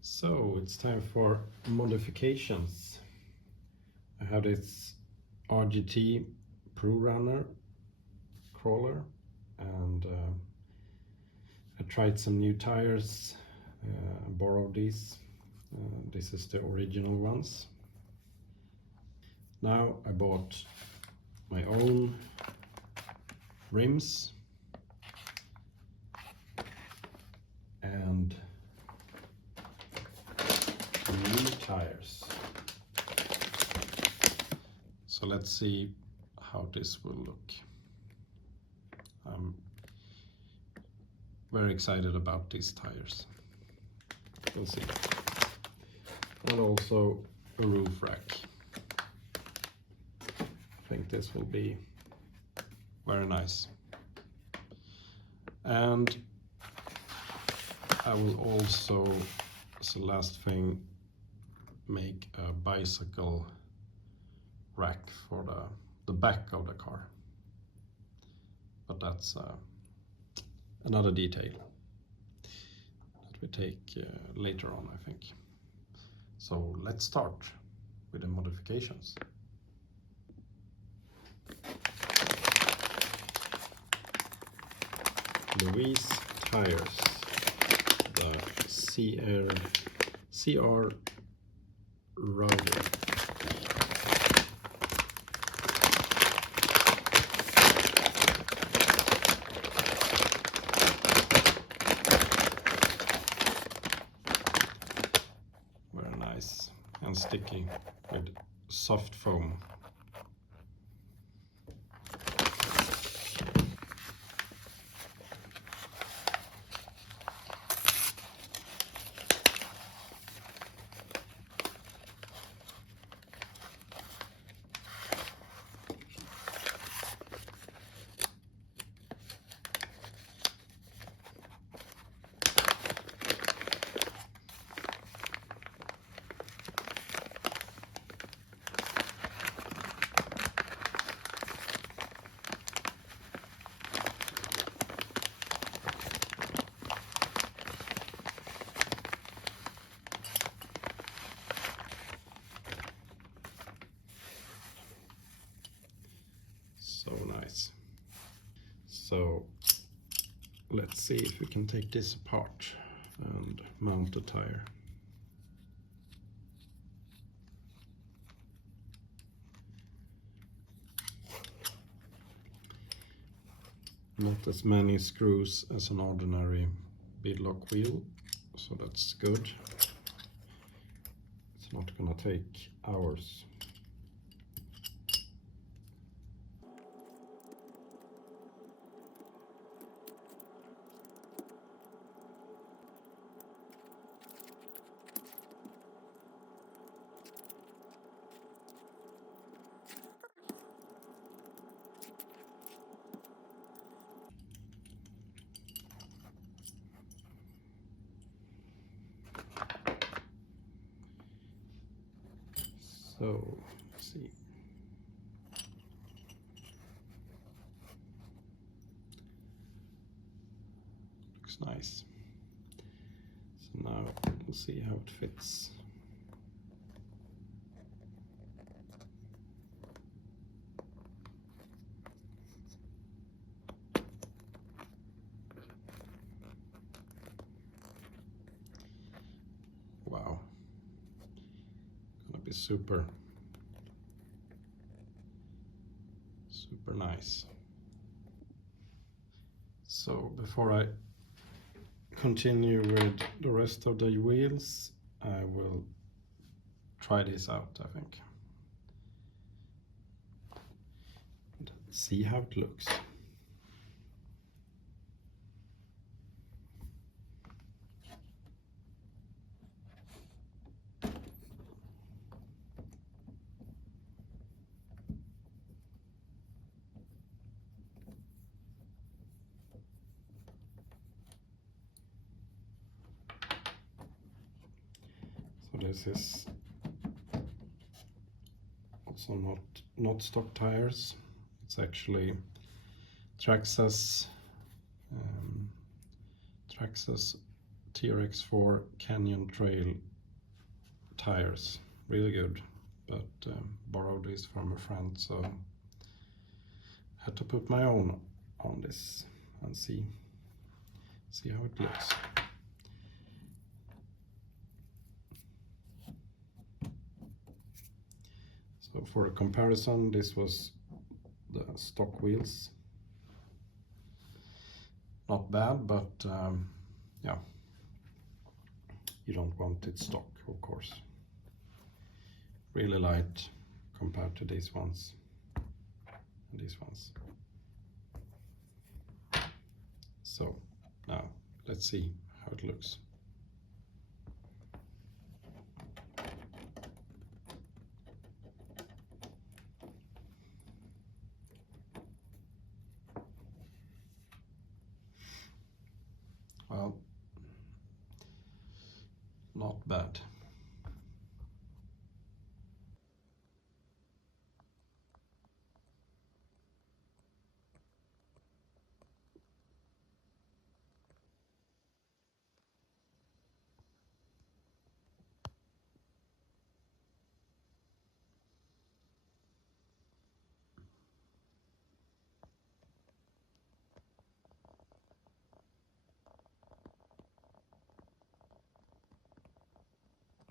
So it's time for modifications. I have this RGT Pro Runner crawler, and I tried some new tires, borrowed these. This is the original ones. Now I bought my own rims and new tires. So let's see how this will look. I'm very excited about these tires. We'll see. And also a roof rack. I think this will be very nice. And I will also, as the last thing, make a bicycle rack for the back of the car. But that's another detail that we take later on, I think. So let's start with the modifications. Louise tires, the CR Router. Very nice and sticky with soft foam. So nice. So let's see if we can take this apart and mount the tire. Not as many screws as an ordinary beadlock wheel, so that's good. It's not gonna take hours. So let's see. Looks nice. So now we'll see how it fits. Wow. Gonna be super nice. So before I continue with the rest of the wheels, I will try this out, I think, and see how it looks. So this is also not stock tires. It's actually Traxxas TRX4 Canyon Trail tires, really good, but borrowed this from a friend, so had to put my own on this and see how it looks. So for a comparison, this was the stock wheels. Not bad, but yeah, you don't want it stock, of course. Really light compared to these ones and these ones. So now let's see how it looks. Well, not bad.